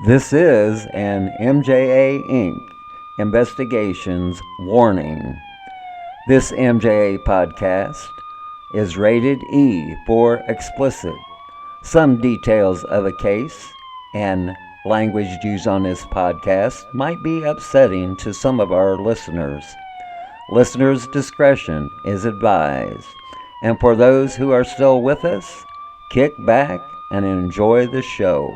This is an MJA Inc. Investigations warning. This MJA podcast is rated E for explicit. Some details of a case and language used on this podcast might be upsetting to some of our listeners. Listeners' discretion is advised. And for those who are still with us, kick back and enjoy the show.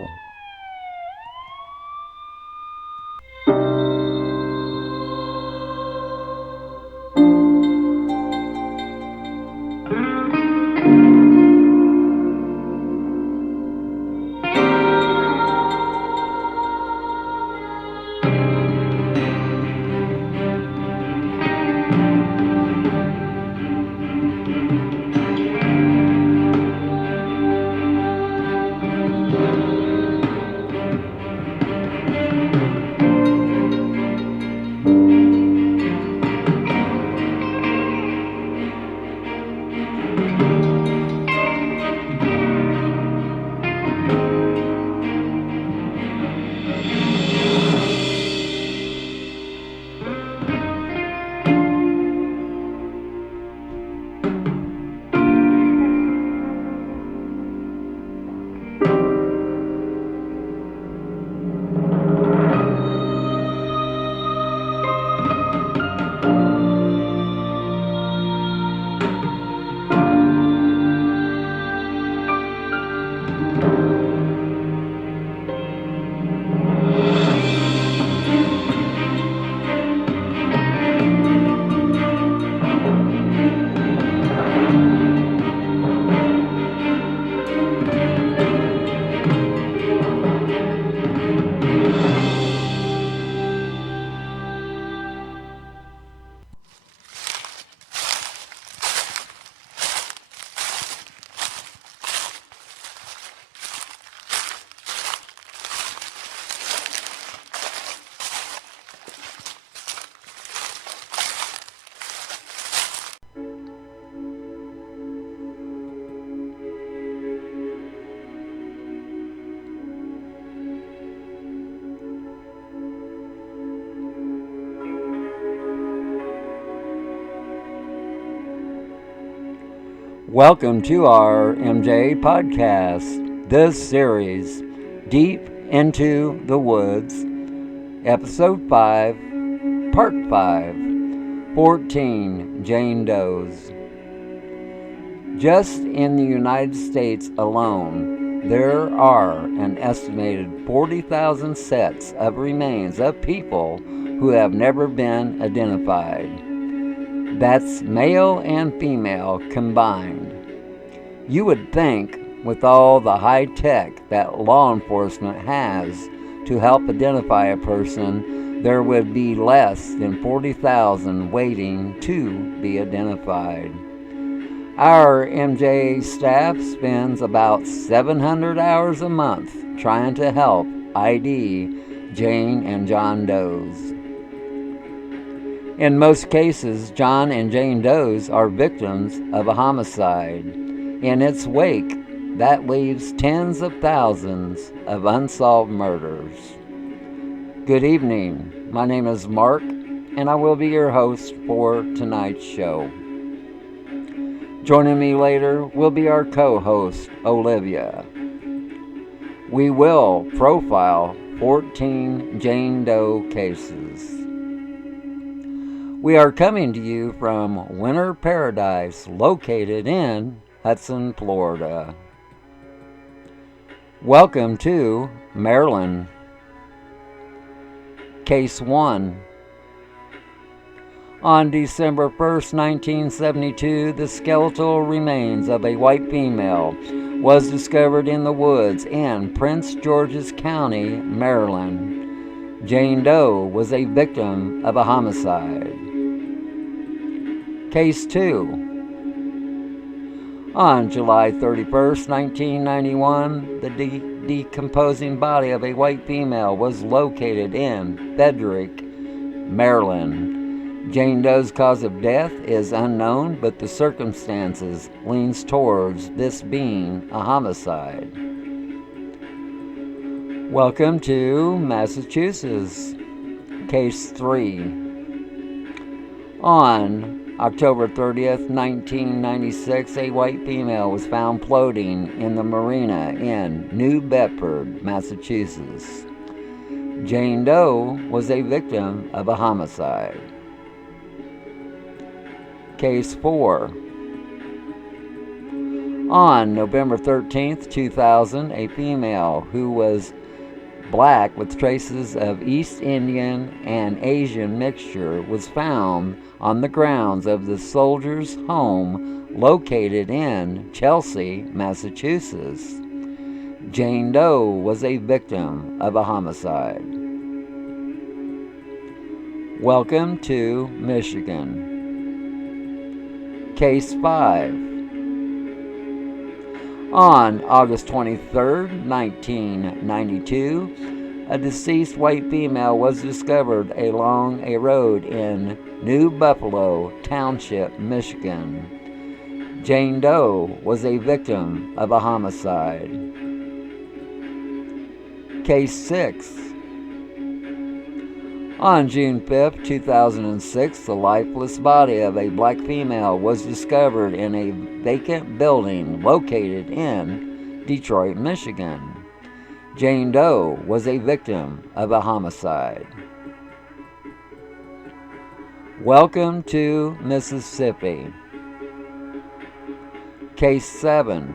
Welcome to our MJ podcast. This series, Deep into the Woods, Episode 5, Part 5, 14 Jane Does. Just in the United States alone, there are an estimated 40,000 sets of remains of people who have never been identified. That's male and female combined. You would think, with all the high tech that law enforcement has to help identify a person, there would be less than 40,000 waiting to be identified. Our MJ staff spends about 700 hours a month trying to help ID Jane and John Does. In most cases, John and Jane Does are victims of a homicide. In its wake, that leaves tens of thousands of unsolved murders. Good evening. My name is Mark, and I will be your host for tonight's show. Joining me later will be our co-host, Olivia. We will profile 14 Jane Doe cases. We are coming to you from Winter Paradise, located in Hudson, Florida. Welcome to Maryland. Case 1. On December 1st, 1972, the skeletal remains of a white female was discovered in the woods in Prince George's County, Maryland. Jane Doe was a victim of a homicide. Case 2. On July 31st, 1991, the decomposing body of a white female was located in Frederick, Maryland. Jane Doe's cause of death is unknown, but the circumstances leans towards this being a homicide. Welcome to Massachusetts. Case 3. On October 30th, 1996, a white female was found floating in the marina in New Bedford, Massachusetts. Jane Doe was a victim of a homicide. Case 4. On November 13th, 2000, a female who was black with traces of East Indian and Asian mixture was found on the grounds of the Soldiers' Home located in Chelsea, Massachusetts. Jane Doe was a victim of a homicide. Welcome to Michigan. Case 5. On August 23, 1992, a deceased white female was discovered along a road in New Buffalo Township, Michigan. Jane Doe was a victim of a homicide. Case 6. On June 5, 2006, the lifeless body of a black female was discovered in a vacant building located in Detroit, Michigan. Jane Doe was a victim of a homicide. Welcome to Mississippi. Case 7.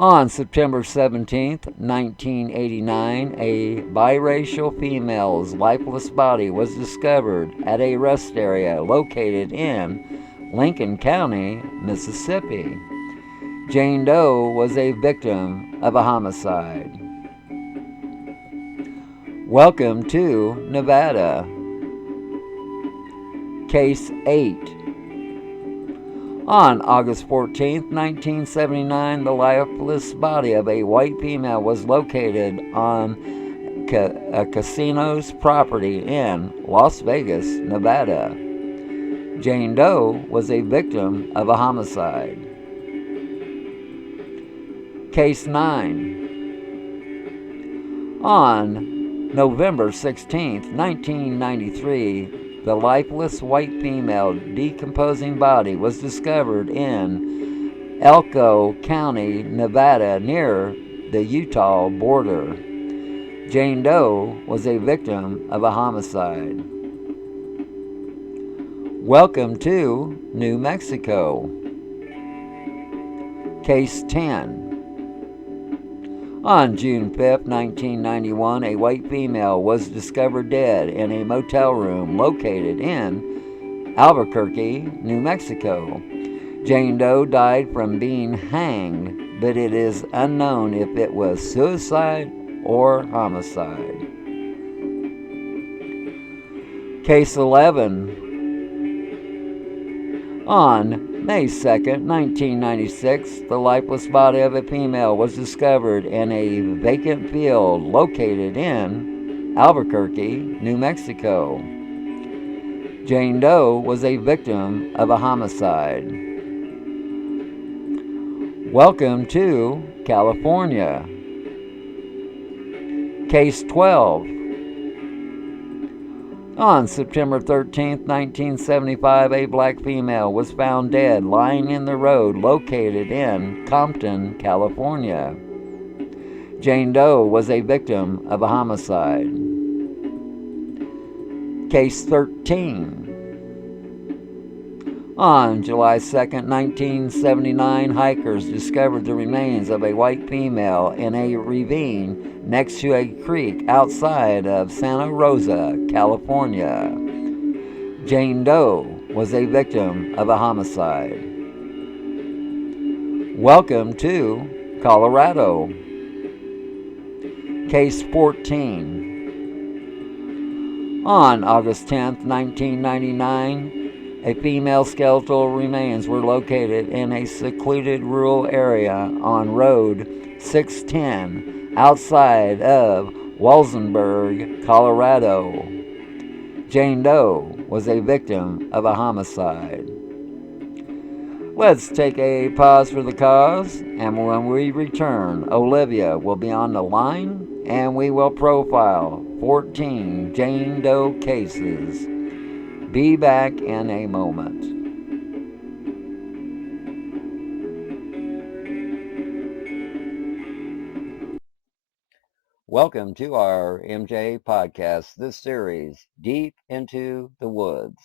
On September 17, 1989, a biracial female's lifeless body was discovered at a rest area located in Lincoln County, Mississippi. Jane Doe was a victim of a homicide. Welcome to Nevada. Case 8. On August 14, 1979, the lifeless body of a white female was located on a casino's property in Las Vegas, Nevada. Jane Doe was a victim of a homicide. Case 9. On November 16, 1993, the lifeless white female decomposing body was discovered in Elko County, Nevada, near the Utah border. Jane Doe was a victim of a homicide. Welcome to New Mexico. Case 10. On June 5, 1991, a white female was discovered dead in a motel room located in Albuquerque, New Mexico. Jane Doe died from being hanged, but it is unknown if it was suicide or homicide. Case 11. On May 2, 1996, the lifeless body of a female was discovered in a vacant field located in Albuquerque, New Mexico. Jane Doe was a victim of a homicide. Welcome to California. Case 12. On September 13, 1975, a black female was found dead lying in the road located in Compton, California. Jane Doe was a victim of a homicide. Case 13. On July 2, 1979, hikers discovered the remains of a white female in a ravine next to a creek outside of Santa Rosa, California. Jane Doe was a victim of a homicide. Welcome to Colorado. Case 14. On August 10, 1999, a female skeletal remains were located in a secluded rural area on Road 610 outside of Walsenburg, Colorado. Jane Doe was a victim of a homicide. Let's take a pause for the cause, and when we return, Olivia will be on the line and we will profile 14 Jane Doe cases. Be back in a moment. Welcome to our MJ podcast, this series, Deep into the Woods.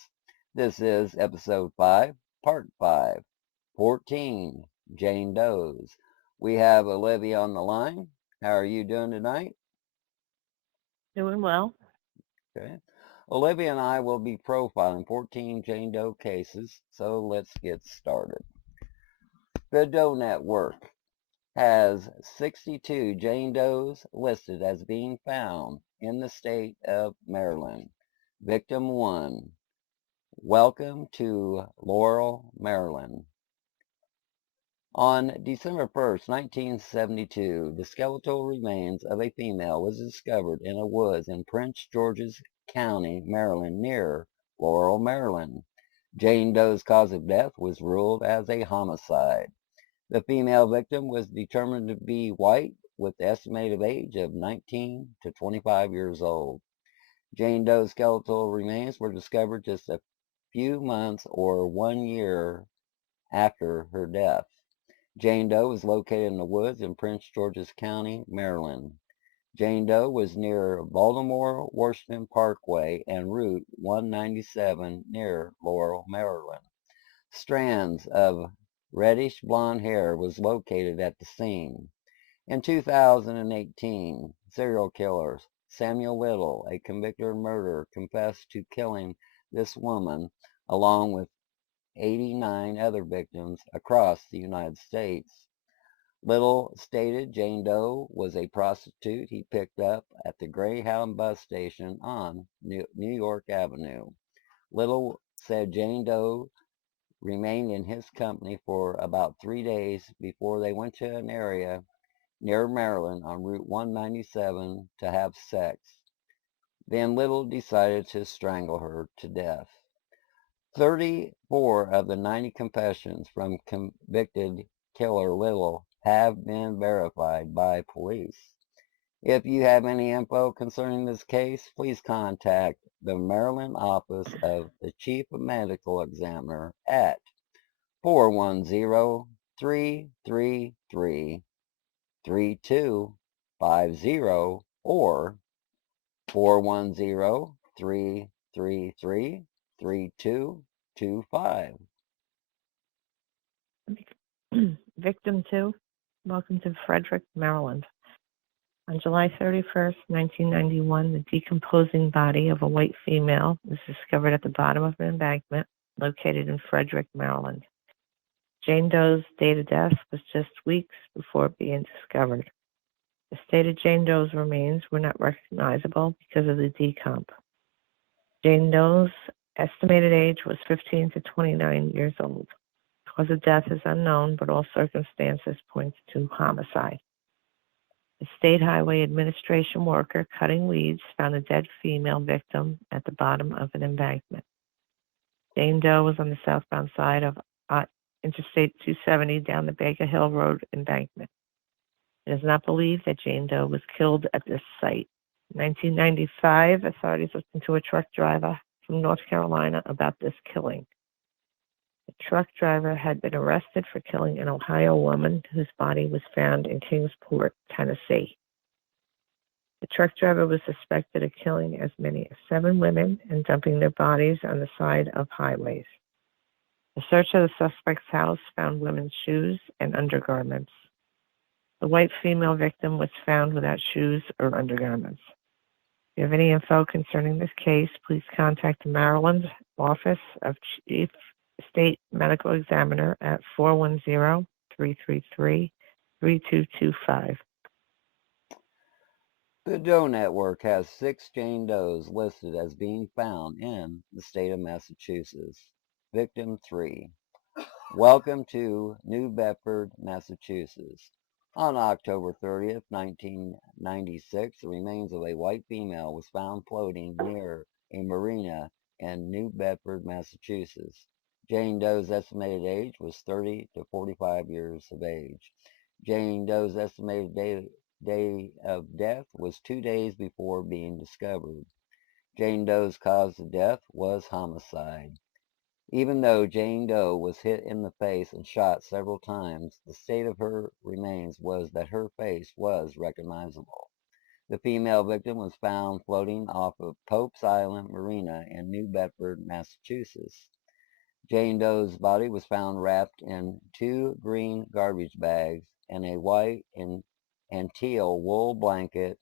This is episode 5, part 5, 14 Jane Does. We have Olivia on the line. How are you doing tonight? Doing well. Okay. Olivia and I will be profiling 14 Jane Doe cases, so let's get started. The Doe Network has 62 Jane Does listed as being found in the state of Maryland. Victim 1. Welcome to Laurel, Maryland. On December 1st, 1972, the skeletal remains of a female was discovered in a woods in Prince George's County, Maryland, near Laurel, Maryland. Jane Doe's cause of death was ruled as a homicide. The female victim was determined to be white with the estimated age of 19 to 25 years old. Jane Doe's skeletal remains were discovered just a few months or 1 year after her death. Jane Doe was located in the woods in Prince George's County, Maryland. Jane Doe was near Baltimore-Washington Parkway and Route 197 near Laurel, Maryland. Strands of reddish blonde hair was located at the scene. In 2018, serial killer Samuel Little, a convicted murderer, confessed to killing this woman along with 89 other victims across the United States. Little stated Jane Doe was a prostitute he picked up at the Greyhound bus station on New York Avenue. Little said Jane Doe remained in his company for about 3 days before they went to an area near Maryland on Route 197 to have sex. Then Little decided to strangle her to death. 34 of the 90 confessions from convicted killer Little have been verified by police. If you have any info concerning this case, please contact the Maryland office of the Chief Medical Examiner at 410-333-3250 or 410-333-3225. Victim 2, welcome to Frederick, Maryland. On July 31st, 1991, the decomposing body of a white female was discovered at the bottom of an embankment located in Frederick, Maryland. Jane Doe's date of death was just weeks before being discovered. The state of Jane Doe's remains were not recognizable because of the decomp. Jane Doe's estimated age was 15 to 29 years old. Cause of death is unknown, but all circumstances point to homicide. A State Highway Administration worker cutting weeds found a dead female victim at the bottom of an embankment. Jane Doe was on the southbound side of Interstate 270 down the Baker Hill Road embankment. It is not believed that Jane Doe was killed at this site. In 1995, authorities looked into a truck driver from North Carolina about this killing. The truck driver had been arrested for killing an Ohio woman whose body was found in Kingsport, Tennessee. The truck driver was suspected of killing as many as 7 women and dumping their bodies on the side of highways. A search of the suspect's house found women's shoes and undergarments. The white female victim was found without shoes or undergarments. If you have any info concerning this case, please contact the Maryland Office of Chief State Medical Examiner at 410-333-3225. The Doe Network has 6 Jane Does listed as being found in the state of Massachusetts. Victim 3. Welcome to New Bedford, Massachusetts. On October 30th, 1996, the remains of a white female was found floating near a marina in New Bedford, Massachusetts. Jane Doe's estimated age was 30 to 45 years of age. Jane Doe's estimated day of death was 2 days before being discovered. Jane Doe's cause of death was homicide. Even though Jane Doe was hit in the face and shot several times, the state of her remains was that her face was recognizable. The female victim was found floating off of Pope's Island Marina in New Bedford, Massachusetts. Jane Doe's body was found wrapped in 2 green garbage bags and a white and teal wool blanket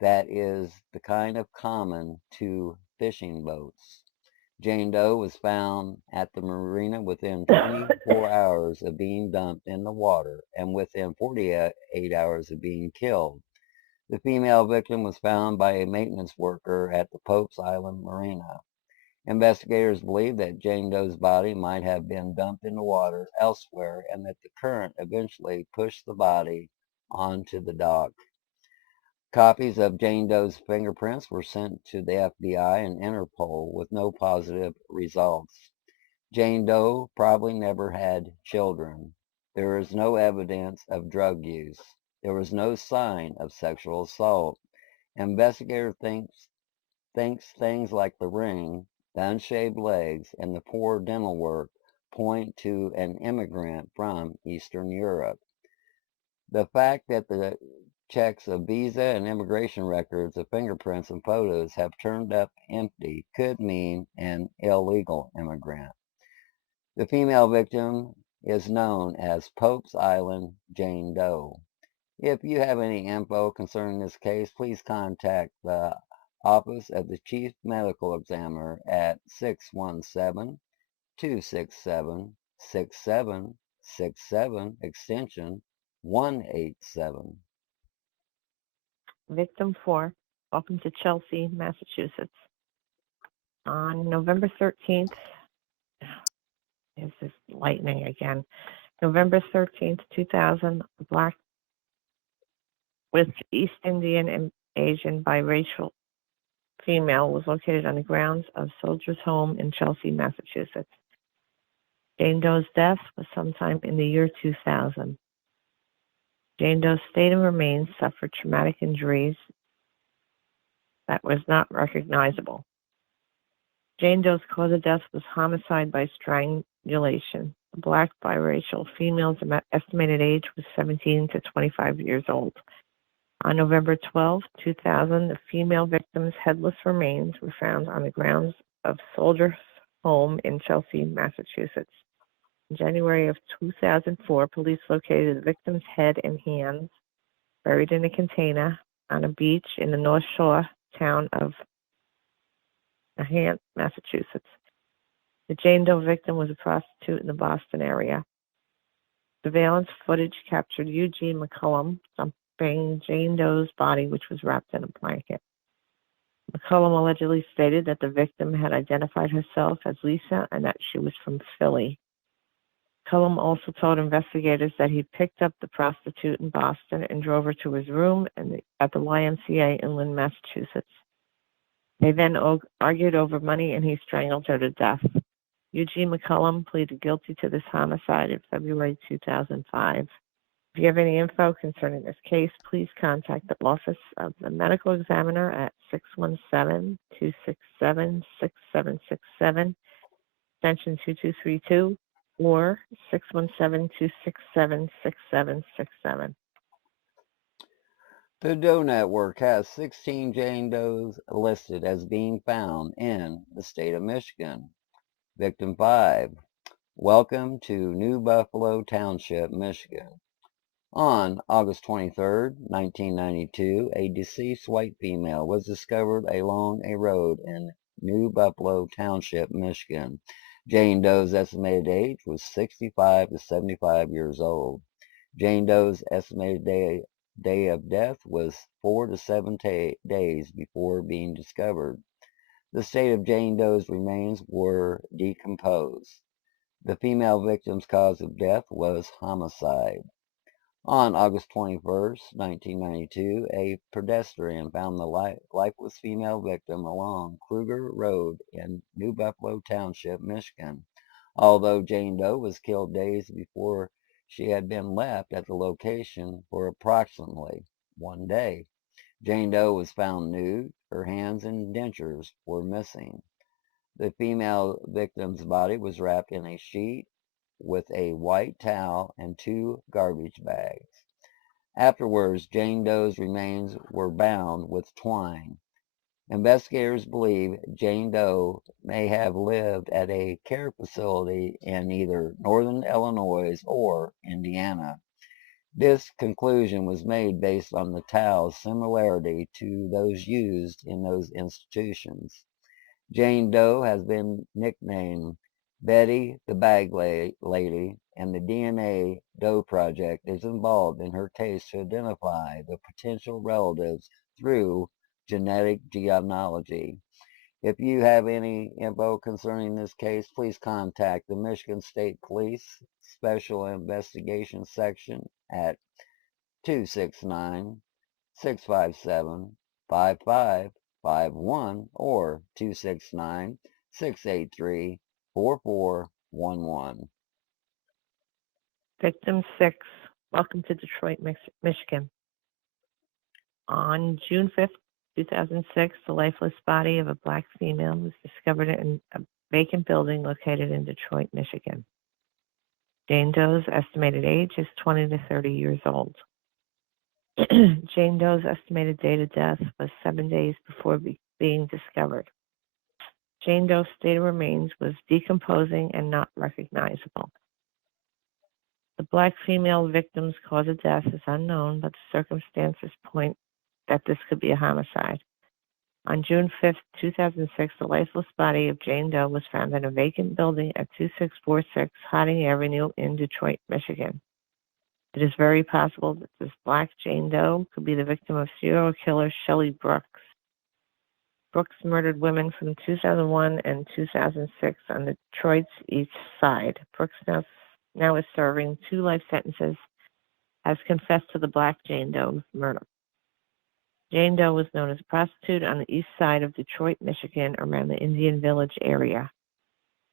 that is the kind of common to fishing boats. Jane Doe was found at the marina within 24 hours of being dumped in the water and within 48 hours of being killed. The female victim was found by a maintenance worker at the Pope's Island Marina. Investigators believe that Jane Doe's body might have been dumped in the water elsewhere and that the current eventually pushed the body onto the dock. Copies of Jane Doe's fingerprints were sent to the FBI and Interpol with no positive results. Jane Doe probably never had children. There is no evidence of drug use. There was no sign of sexual assault. Investigator thinks things like the ring, the unshaved legs, and the poor dental work point to an immigrant from Eastern Europe. The fact that the checks of visa and immigration records of fingerprints and photos have turned up empty could mean an illegal immigrant. The female victim is known as Pope's Island Jane Doe. If you have any info concerning this case, please contact the Office of the Chief Medical Examiner at 617-267-6767, extension 187. Victim 4, welcome to Chelsea, Massachusetts. On November 13th, is this lightning again? November 13th, 2000, a Black with East Indian and Asian biracial female was located on the grounds of Soldier's Home in Chelsea, Massachusetts. Jane Doe's death was sometime in the year 2000. Jane Doe's state and remains suffered traumatic injuries that was not recognizable. Jane Doe's cause of death was homicide by strangulation. The Black biracial female's estimated age was 17 to 25 years old. On November 12, 2000, the female victim's headless remains were found on the grounds of Soldier's Home in Chelsea, Massachusetts. In January of 2004, police located the victim's head and hands buried in a container on a beach in the North Shore town of havent, Massachusetts. The Jane Doe victim was a prostitute in the Boston area. Surveillance footage captured Eugene McCullum dumping Jane Doe's body, which was wrapped in a blanket. McCullum allegedly stated that the victim had identified herself as Lisa and that she was from Philly. McCullum also told investigators that he picked up the prostitute in Boston and drove her to his room at the YMCA in Lynn, Massachusetts. They then argued over money and he strangled her to death. Eugene McCullum pleaded guilty to this homicide in February 2005. If you have any info concerning this case, please contact the Office of the Medical Examiner at 617-267-6767, extension 2232, or 617-267-6767. The Doe Network has 16 Jane Does listed as being found in the state of Michigan. Victim 5. Welcome to New Buffalo Township, Michigan. On August 23, 1992, a deceased white female was discovered along a road in New Buffalo Township, Michigan. Jane Doe's estimated age was 65 to 75 years old. Jane Doe's estimated day of death was 4 to 7 days before being discovered. The state of Jane Doe's remains were decomposed. The female victim's cause of death was homicide. On August 21, 1992, a pedestrian found the lifeless female victim along Kruger Road in New Buffalo Township, Michigan. Although Jane Doe was killed days before she had been left at the location for approximately 1 day. Jane Doe was found nude. Her hands and dentures were missing. The female victim's body was wrapped in a sheet with a white towel and 2 garbage bags. Afterwards, Jane Doe's remains were bound with twine. Investigators believe Jane Doe may have lived at a care facility in either northern Illinois or Indiana. This conclusion was made based on the towel's similarity to those used in those institutions. Jane Doe has been nicknamed Betty the Bag Lady, and the DNA Doe Project is involved in her case to identify the potential relatives through genetic genealogy. If you have any info concerning this case, please contact the Michigan State Police Special Investigation Section at 269 657 5551 or 269 683 4411. Victim 6, welcome to Detroit, Michigan. On June 5th, 2006, the lifeless body of a black female was discovered in a vacant building located in Detroit, Michigan. Jane Doe's estimated age is 20 to 30 years old. Jane Doe's estimated date of death was 7 days before being discovered. Jane Doe's state of remains was decomposing and not recognizable. The black female victim's cause of death is unknown, but the circumstances point that this could be a homicide. On June 5th, 2006, the lifeless body of Jane Doe was found in a vacant building at 2646 Harding Avenue in Detroit, Michigan. It is very possible that this black Jane Doe could be the victim of serial killer Shelley Brooks. Brooks murdered women from 2001 and 2006 on Detroit's east side. Brooks now is serving 2 life sentences, has confessed to the black Jane Doe murder. Jane Doe was known as a prostitute on the east side of Detroit, Michigan, around the Indian Village area.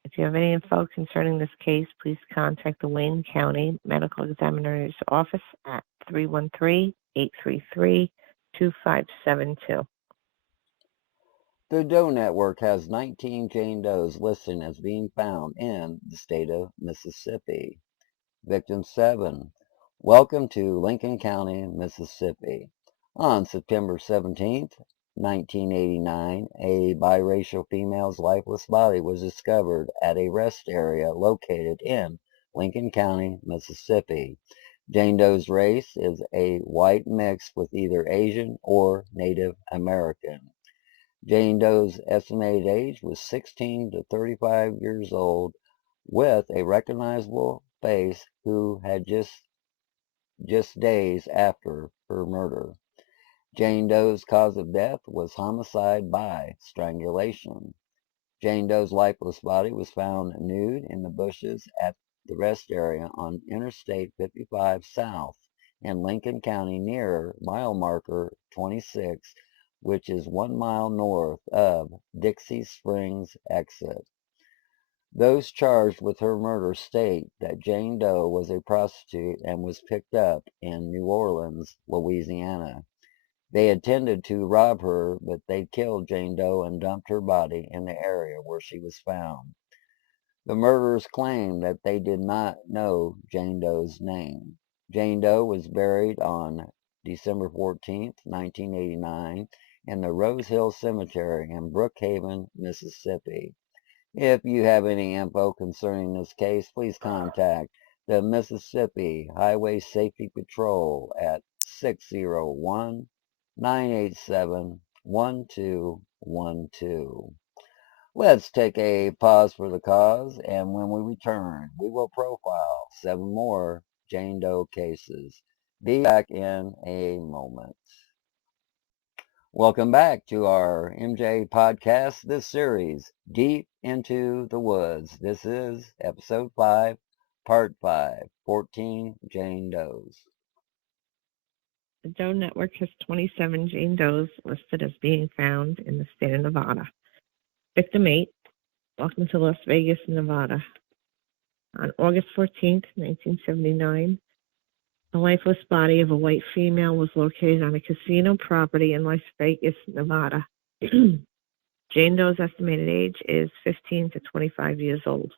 If you have any info concerning this case, please contact the Wayne County Medical Examiner's Office at 313-833-2572. The Doe Network has 19 Jane Does listed as being found in the state of Mississippi. Victim 7. Welcome to Lincoln County, Mississippi. On September 17, 1989, a biracial female's lifeless body was discovered at a rest area located in Lincoln County, Mississippi. Jane Doe's race is a white mixed with either Asian or Native American. Jane Doe's estimated age was 16 to 35 years old, with a recognizable face who had just days after her murder. Jane Doe's cause of death was homicide by strangulation. Jane Doe's lifeless body was found nude in the bushes at the rest area on Interstate 55 South in Lincoln County near mile marker 26, which is 1 mile north of Dixie Springs exit. Those charged with her murder state that Jane Doe was a prostitute and was picked up in New Orleans, Louisiana. They intended to rob her, but they killed Jane Doe and dumped her body in the area where she was found. The murderers claimed that they did not know Jane Doe's name. Jane Doe was buried on December 14, 1989, in the Rose Hill Cemetery in Brookhaven, Mississippi. If you have any info concerning this case, please contact the Mississippi Highway Safety Patrol at 601-987-1212. Let's take a pause for the cause, and when we return, we will profile 7 more Jane Doe cases. Be back in a moment. Welcome back to our MJ podcast, this series, Deep into the Woods. This is episode 5, part 5, 14 Jane Does. The Doe Network has 27 Jane Does listed as being found in the state of Nevada. Victim 8, welcome to Las Vegas, Nevada. On August 14th, 1979, the lifeless body of a white female was located on a casino property in Las Vegas, Nevada. Jane Doe's estimated age is 15 to 25 years old.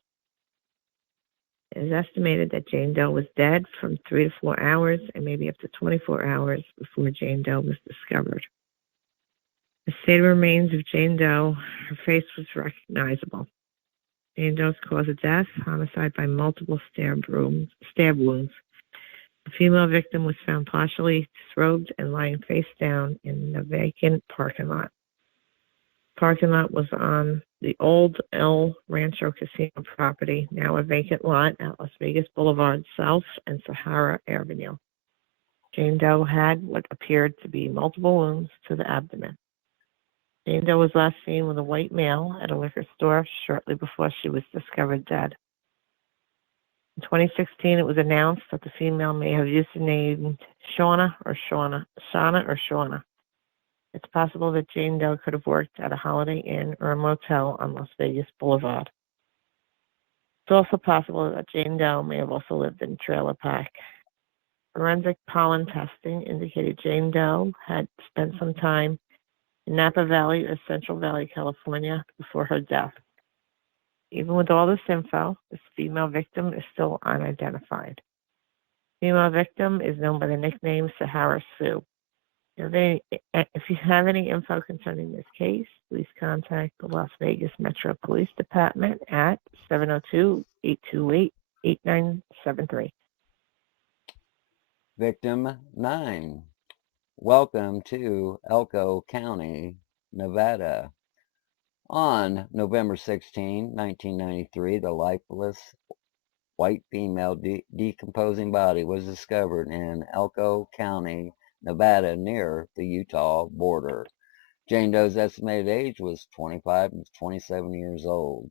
It is estimated that Jane Doe was dead from 3 to 4 hours and maybe up to 24 hours before Jane Doe was discovered. The state of remains of Jane Doe, her face was recognizable. Jane Doe's cause of death, homicide by multiple stab wounds. The female victim was found partially disrobed and lying face down in a vacant parking lot. The parking lot was on the old El Rancho Casino property, now a vacant lot at Las Vegas Boulevard South and Sahara Avenue. Jane Doe had what appeared to be multiple wounds to the abdomen. Jane Doe was last seen with a white male at a liquor store shortly before she was discovered dead. In 2016, it was announced that the female may have used the name Shauna. It's possible that Jane Doe could have worked at a Holiday Inn or a motel on Las Vegas Boulevard. It's also possible that Jane Doe may have also lived in a trailer park. Forensic pollen testing indicated Jane Doe had spent some time in Napa Valley or Central Valley, California before her death. Even with all this info, this female victim is still unidentified. The female victim is known by the nickname Sahara Sue. If you have any info concerning this case, please contact the Las Vegas Metro Police Department at 702-828-8973. Victim 9. Welcome to Elko County, Nevada. On November 16, 1993, the lifeless white female decomposing body was discovered in Elko County, Nevada, near the Utah border. Jane Doe's estimated age was 25 to 27 years old.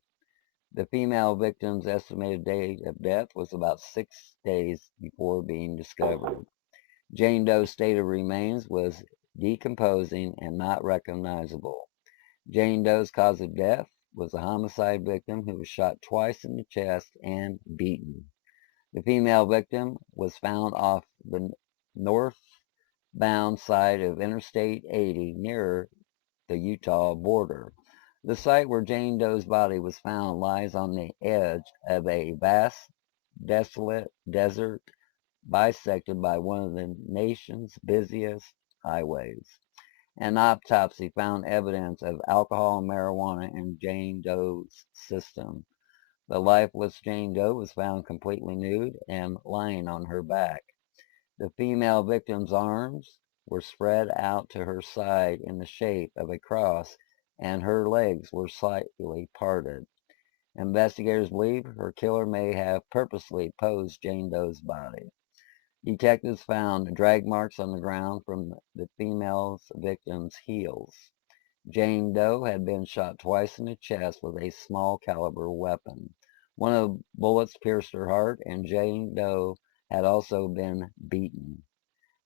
The female victim's estimated date of death was about 6 days before being discovered. Jane Doe's state of remains was decomposing and not recognizable. Jane Doe's cause of death was a homicide victim who was shot twice in the chest and beaten. The female victim was found off the northbound side of Interstate 80 near the Utah border. The site where Jane Doe's body was found lies on the edge of a vast, desolate desert bisected by one of the nation's busiest highways. An autopsy found evidence of alcohol and marijuana in Jane Doe's system. The lifeless Jane Doe was found completely nude and lying on her back. The female victim's arms were spread out to her side in the shape of a cross, and her legs were slightly parted. Investigators believe her killer may have purposely posed Jane Doe's body. Detectives found drag marks on the ground from the female victim's heels. Jane Doe had been shot twice in the chest with a small caliber weapon. One of the bullets pierced her heart, and Jane Doe had also been beaten.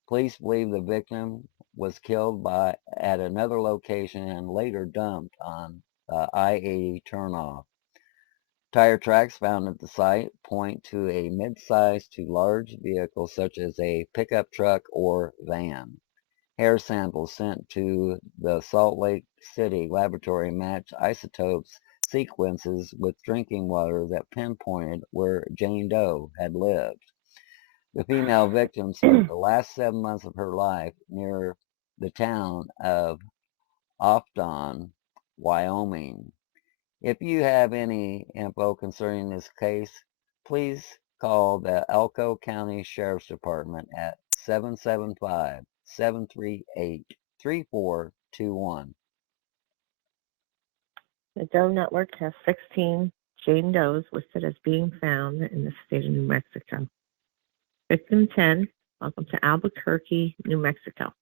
Police believe the victim was killed at another location and later dumped on the I-80 turnoff. Tire tracks found at the site point to a mid-sized to large vehicle such as a pickup truck or van. Hair samples sent to the Salt Lake City laboratory matched isotopes sequences with drinking water that pinpointed where Jane Doe had lived. The female victim spent the last 7 months of her life near the town of Ofton, Wyoming. If you have any info concerning this case, please call the Elko County Sheriff's Department at 775-738-3421. The Doe Network has 16 Jane Does listed as being found in the state of New Mexico. Victim 10, welcome to Albuquerque, New Mexico.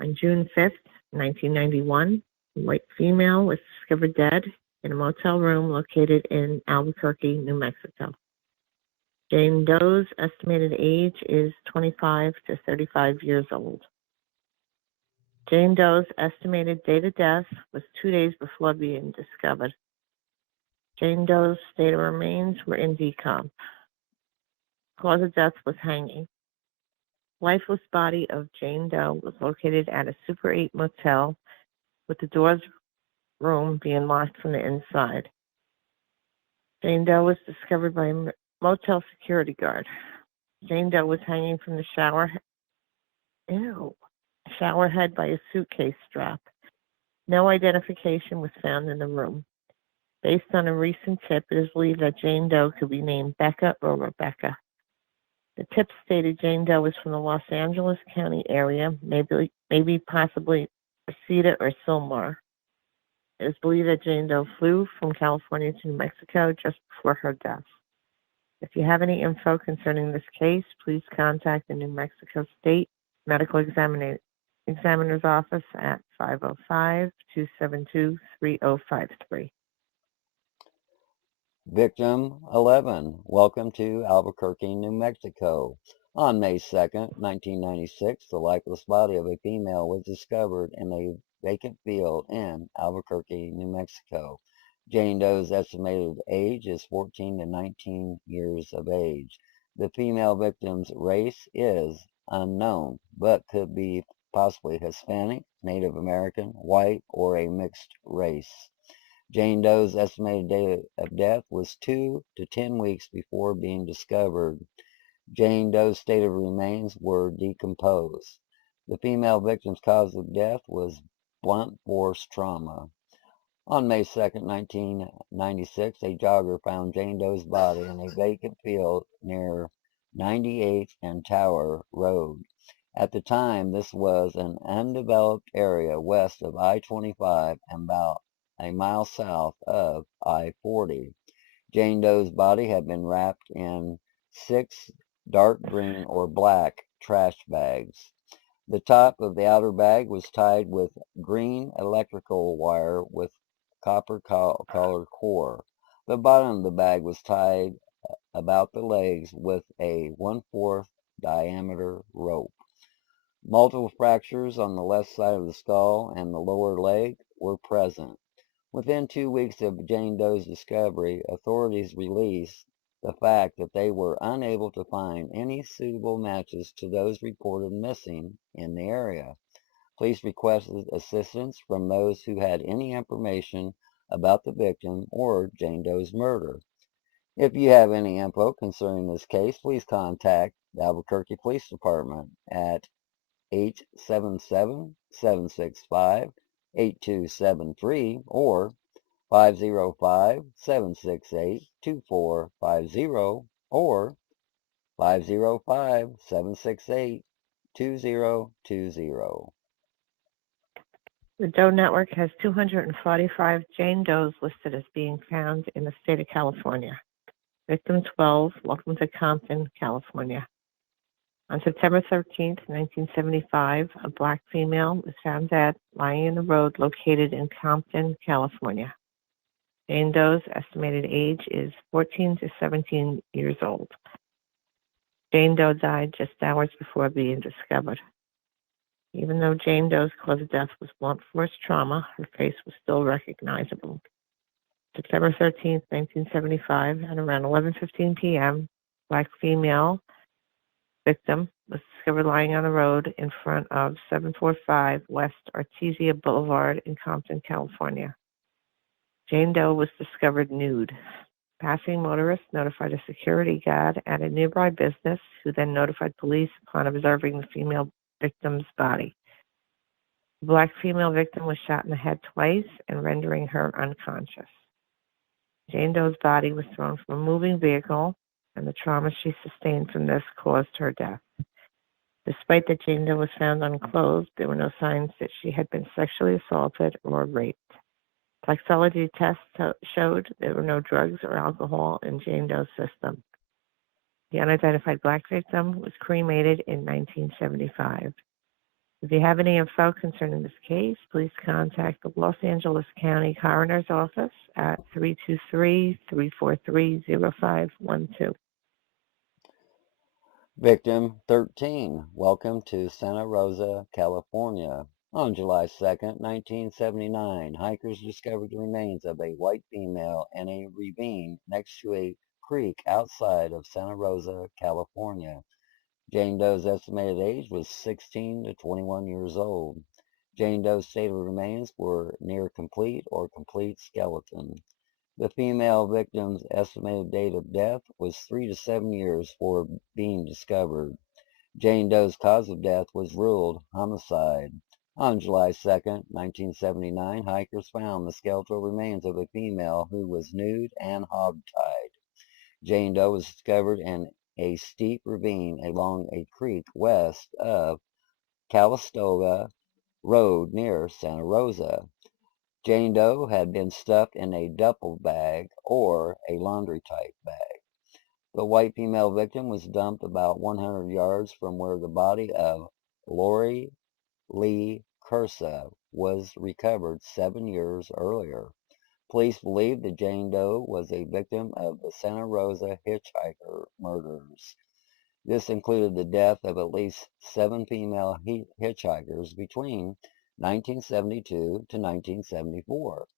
On June 5th, 1991, a white female was discovered dead in a motel room located in Albuquerque, New Mexico. Jane Doe's estimated age is 25 to 35 years old. Jane Doe's estimated date of death was 2 days before being discovered. Jane Doe's state of remains were in decomp. Cause of death was hanging. Lifeless body of Jane Doe was located at a Super 8 motel with the doors room being locked from the inside. Jane Doe was discovered by a motel security guard. Jane Doe was hanging from the shower head by a suitcase strap. No identification was found in the room. Based on a recent tip, it is believed that Jane Doe could be named Becca or Rebecca. The tip stated Jane Doe was from the Los Angeles County area, maybe possibly Reseda or Sylmar. It is believed that Jane Doe flew from California to New Mexico just before her death. If you have any info concerning this case, please contact the New Mexico State Medical Examiner's Office at 505-272-3053. Victim 11. Welcome to Albuquerque, New Mexico. On May 2nd, 1996, the lifeless body of a female was discovered in a vacant field in Albuquerque, New Mexico. Jane Doe's estimated age is 14 to 19 years of age. The female victim's race is unknown, but could be possibly Hispanic, Native American, white, or a mixed race. Jane Doe's estimated date of death was 2 to 10 weeks before being discovered. Jane Doe's state of remains were decomposed. The female victim's cause of death was blunt force trauma. On May 2nd, 1996, a jogger found Jane Doe's body in a vacant field near 98th and Tower Road. At the time, this was an undeveloped area west of I-25 and about a mile south of I-40. Jane Doe's body had been wrapped in 6 dark green or black trash bags. The top of the outer bag was tied with green electrical wire with copper-colored core. The bottom of the bag was tied about the legs with a 1/4 diameter rope. Multiple fractures on the left side of the skull and the lower leg were present. Within 2 weeks of Jane Doe's discovery, authorities released the fact that they were unable to find any suitable matches to those reported missing in the area. Police requested assistance from those who had any information about the victim or Jane Doe's murder. If you have any info concerning this case, please contact the Albuquerque Police Department at 877-765-8273 or 505-768-2450 or 505-768-2020. The Doe Network has 245 Jane Does listed as being found in the state of California. Victim 12, welcome to Compton, California. On September 13, 1975, a black female was found dead lying in the road located in Compton, California. Jane Doe's estimated age is 14 to 17 years old. Jane Doe died just hours before being discovered. Even though Jane Doe's cause of death was blunt force trauma, her face was still recognizable. September 13, 1975, at around 11:15 p.m., black female victim was discovered lying on the road in front of 745 West Artesia Boulevard in Compton, California. Jane Doe was discovered nude. Passing motorists notified a security guard at a nearby business, who then notified police upon observing the female victim's body. The black female victim was shot in the head twice and rendering her unconscious. Jane Doe's body was thrown from a moving vehicle, and the trauma she sustained from this caused her death. Despite that Jane Doe was found unclothed, there were no signs that she had been sexually assaulted or raped. Toxicology tests showed there were no drugs or alcohol in Jane Doe's system. The unidentified black victim was cremated in 1975. If you have any info concerning this case, please contact the Los Angeles County Coroner's Office at 323-343-0512. Victim 13. Welcome to Santa Rosa, California. On July 2nd, 1979, hikers discovered the remains of a white female in a ravine next to a creek outside of Santa Rosa, California. Jane Doe's estimated age was 16 to 21 years old. Jane Doe's state of remains were near complete or complete skeleton. The female victim's estimated date of death was 3 to 7 years for being discovered. Jane Doe's cause of death was ruled homicide. On July 2nd, 1979, hikers found the skeletal remains of a female who was nude and hogtied. Jane Doe was discovered in a steep ravine along a creek west of Calistoga Road near Santa Rosa. Jane Doe had been stuffed in a duffel bag or a laundry-type bag. The white female victim was dumped about 100 yards from where the body of Lori Lee Cursa was recovered 7 years earlier. Police believe that Jane Doe was a victim of the Santa Rosa hitchhiker murders. This included the death of at least 7 female hitchhikers between 1972 to 1974.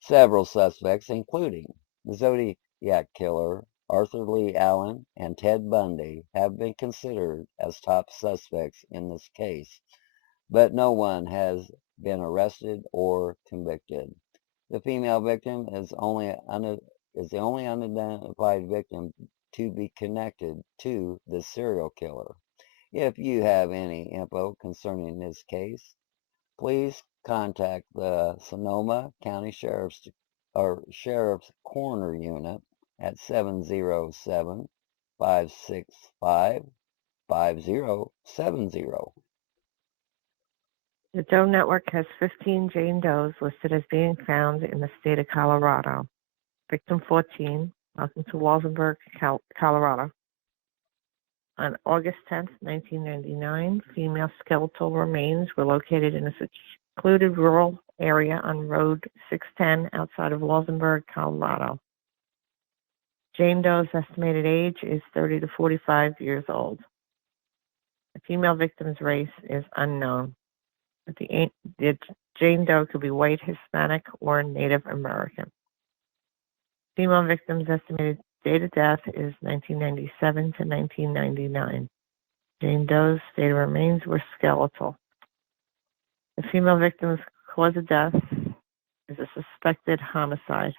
Several suspects, including the Zodiac Killer, Arthur Lee Allen, and Ted Bundy, have been considered as top suspects in this case, but no one has been arrested or convicted. The female victim is the only unidentified victim to be connected to the serial killer. If you have any info concerning this case, please contact the Sonoma County Sheriff's Coroner Unit at 707-565-5070. The Doe Network has 15 Jane Does listed as being found in the state of Colorado. Victim 14, welcome to Walsenburg, Colorado. On August 10, 1999, female skeletal remains were located in a secluded rural area on Road 610 outside of Walsenburg, Colorado. Jane Doe's estimated age is 30 to 45 years old. The female victim's race is unknown. But the Jane Doe could be white, Hispanic, or Native American. Female victim's estimated date of death is 1997 to 1999. Jane Doe's state of remains were skeletal. The female victim's cause of death is a suspected homicide.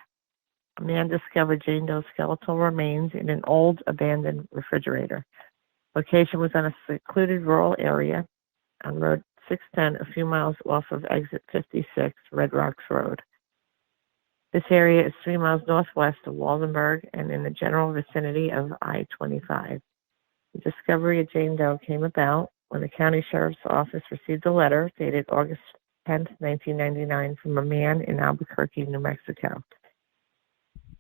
A man discovered Jane Doe's skeletal remains in an old abandoned refrigerator. Location was on a secluded rural area on Road 610, a few miles off of exit 56, Red Rocks Road. This area is 3 miles northwest of Walsenburg and in the general vicinity of I-25. The discovery of Jane Doe came about when the county sheriff's office received a letter dated August 10, 1999 from a man in Albuquerque, New Mexico.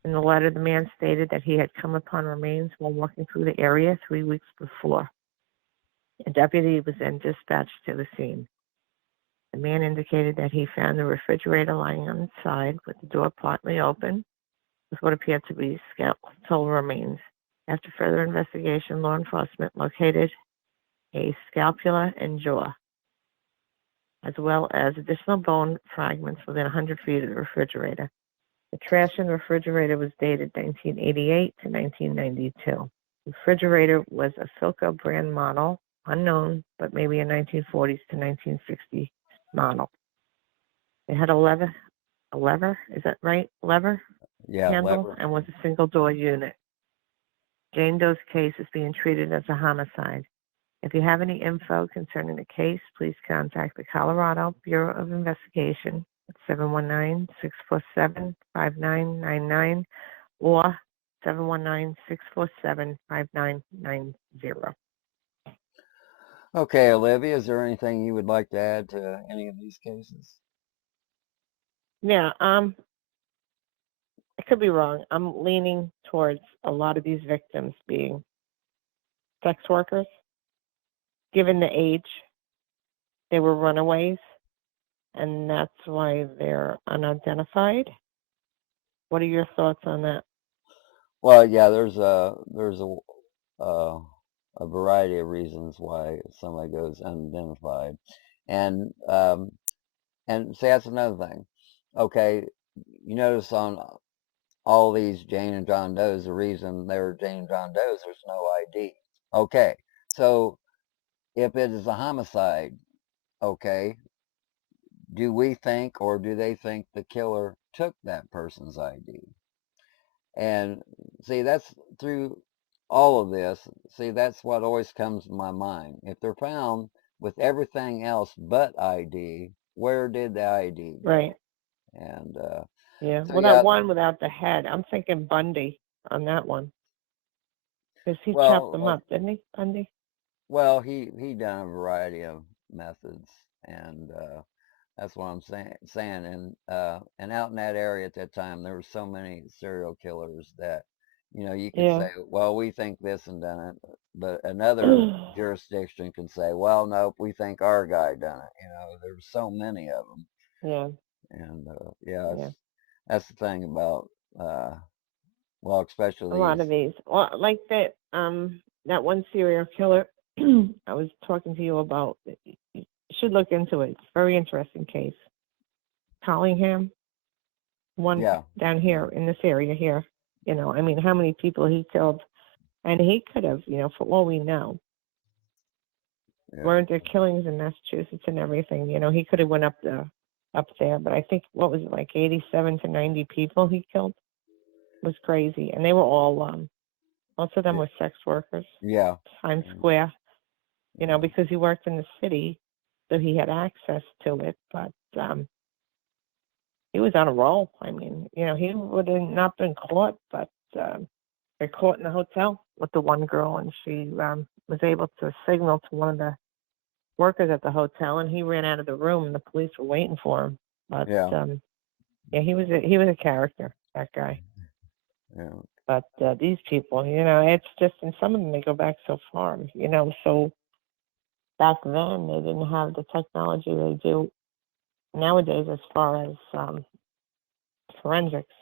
In the letter, the man stated that he had come upon remains while walking through the area 3 weeks before. A deputy was then dispatched to the scene. The man indicated that he found the refrigerator lying on its side with the door partly open with what appeared to be skeletal remains. After further investigation, law enforcement located a scapula and jaw, as well as additional bone fragments within 100 feet of the refrigerator. The trash in the refrigerator was dated 1988 to 1992. The refrigerator was a Philco brand model, unknown, but maybe a 1940s to 1960s model. It had a lever, is that right? Lever? Yeah, handle, lever. And was a single door unit. Jane Doe's case is being treated as a homicide. If you have any info concerning the case, please contact the Colorado Bureau of Investigation at 719-647-5999 or 719-647-5990. Okay, Olivia, is there anything you would like to add to any of these cases? Yeah, I could be wrong. I'm leaning towards a lot of these victims being sex workers. Given the age, they were runaways, and that's why they're unidentified. What are your thoughts on that? Well, yeah, there's a variety of reasons why somebody goes unidentified. And see, that's another thing. Okay, you notice on all these Jane and John Does, the reason they're Jane and John Does, there's no ID. Okay, so if it is a homicide, okay, do we think or do they think the killer took that person's ID? And see, that's through all of this. See, that's what always comes to my mind. If they're found with everything else but ID, where did the ID go? Right. And Yeah. so Well, that one without the head, I'm thinking Bundy on that one. Because he chopped them up, didn't he, Bundy? Well, he done a variety of methods, and that's what I'm saying. And out in that area at that time, there were so many serial killers that, you could say, well, we think this and done it, but another jurisdiction can say, well, nope, we think our guy done it. There's so many of them. Yeah. And that's the thing about, well, especially a lot of these. Well, like that one serial killer I was talking to you about. You should look into it. It's a very interesting case. Collingham, one down here in this area here. I mean, how many people he killed, and he could have, for all we know. Weren't there killings in Massachusetts and everything? He could have went up there, but I think what was it, like 87 to 90 people he killed? It was crazy, and they were all most of them were sex workers. Yeah. Times Square, because he worked in the city, so he had access to it. But he was on a roll. I mean, he would have not been caught, but they're caught in the hotel with the one girl, and she was able to signal to one of the workers at the hotel, and he ran out of the room, and the police were waiting for him. But he was a character, that guy. Yeah. But these people, it's just, and some of them, they go back so far, so back then they didn't have the technology they do nowadays as far as forensics.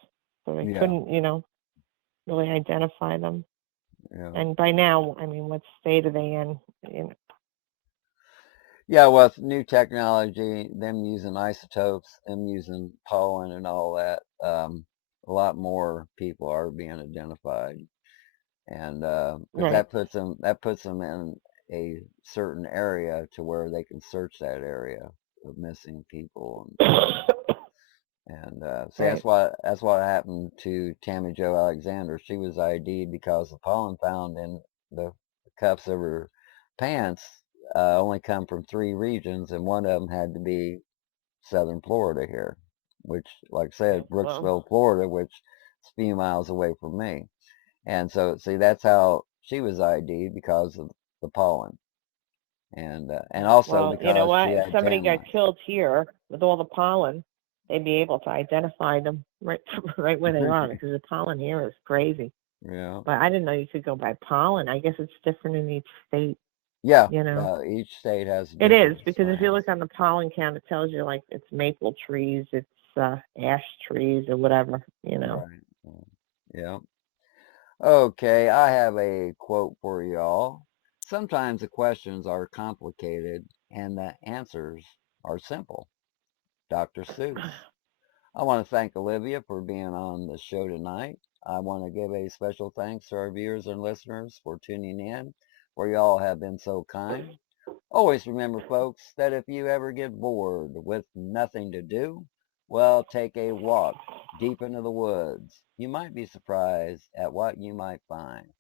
So they couldn't, really identify them. Yeah. And by now, I mean, what state are they in? Yeah, with new technology, them using isotopes, them using pollen and all that, a lot more people are being identified, and that puts them in a certain area to where they can search that area of missing people, and so that's what happened to Tammy Jo Alexander. She was ID'd because the pollen found in the cuffs of her pants only come from 3 regions, and one of them had to be southern Florida here, which, like I said, Brooksville, Florida, which is a few miles away from me. And so, see, that's how she was ID'd, because of the pollen. And also because you know what? she had if somebody tan got killed here with all the pollen, they'd be able to identify them right where they are, because the pollen here is crazy. Yeah. But I didn't know you could go by pollen. I guess it's different in each state. Yeah. Each state has it is, because if you look on the pollen count, it tells you like it's maple trees, it's ash trees, or whatever, Right. Yeah. Okay, I have a quote for y'all. Sometimes the questions are complicated and the answers are simple. Dr. Seuss. I want to thank Olivia for being on the show tonight. I want to give a special thanks to our viewers and listeners for tuning in, for y'all have been so kind. Always remember, folks, that if you ever get bored with nothing to do, well, take a walk deep into the woods. You might be surprised at what you might find.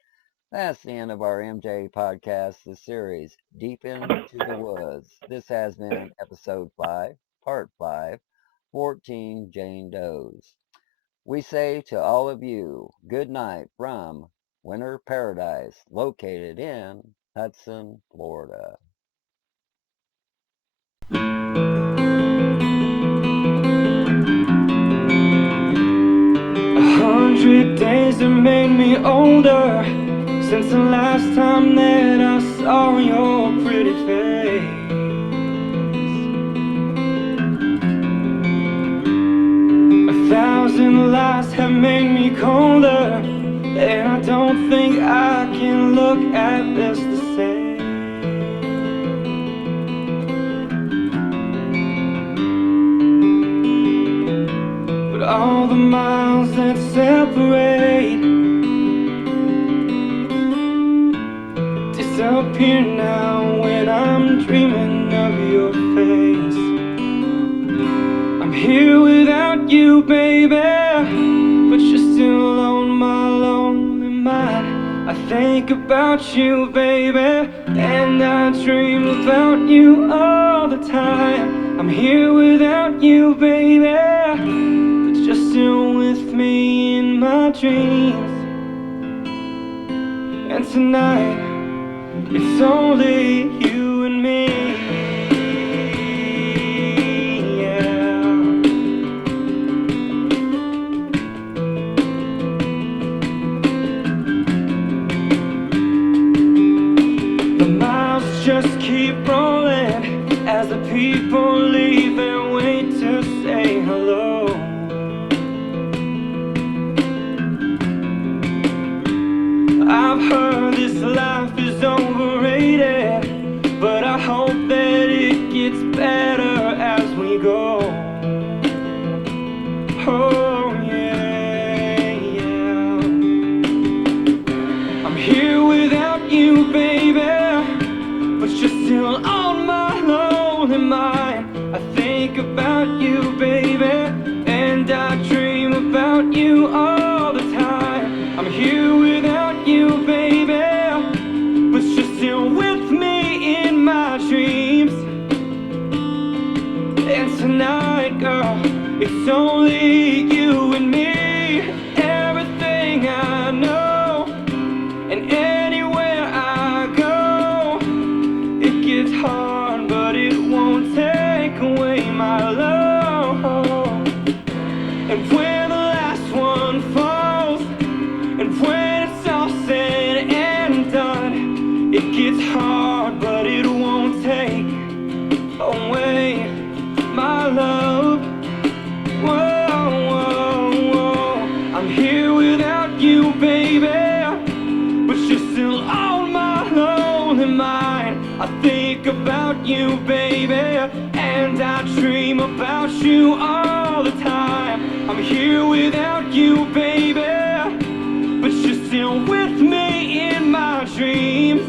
That's the end of our MJ podcast, the series, Deep into the Woods. This has been episode 5, part 5, 14 Jane Does. We say to all of you, good night from Winter Paradise, located in Hudson, Florida. 100 days have made me older since the last time that I saw your pretty face. 1,000 lies have made me colder, and I don't think I can look at this the same. separate. Disappear now when I'm dreaming of your face. I'm here without you, baby, but you're still on my lonely mind. I think about you, baby, and I dream about you all the time. I'm here without you, baby, but you're still with me in my dreams. And tonight, it's only you and me. Just keep rolling as the people leave and wait to say hello. I've heard this life is overrated, but I hope that it gets better as we go. Oh yeah, yeah. I'm here without you, baby, but you're still on my lonely mind. I think about you, baby, and I dream about you all the time. I'm here without you, baby, but you're still with me in my dreams. And tonight, girl, it's only you and me. Everything I know, and anywhere I go, it gets hard, but it won't take away my love. And when the last one falls, and when it's all said and done, it gets hard, but it won't take away my love. Whoa, whoa, whoa. I'm here without you, baby, but you're still on my lonely mind. I think about you, baby, and I dream about you all the time. I'm here without you, baby, but you're still with me in my dreams.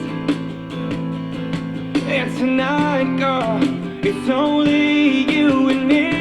And tonight, girl, it's only you and me.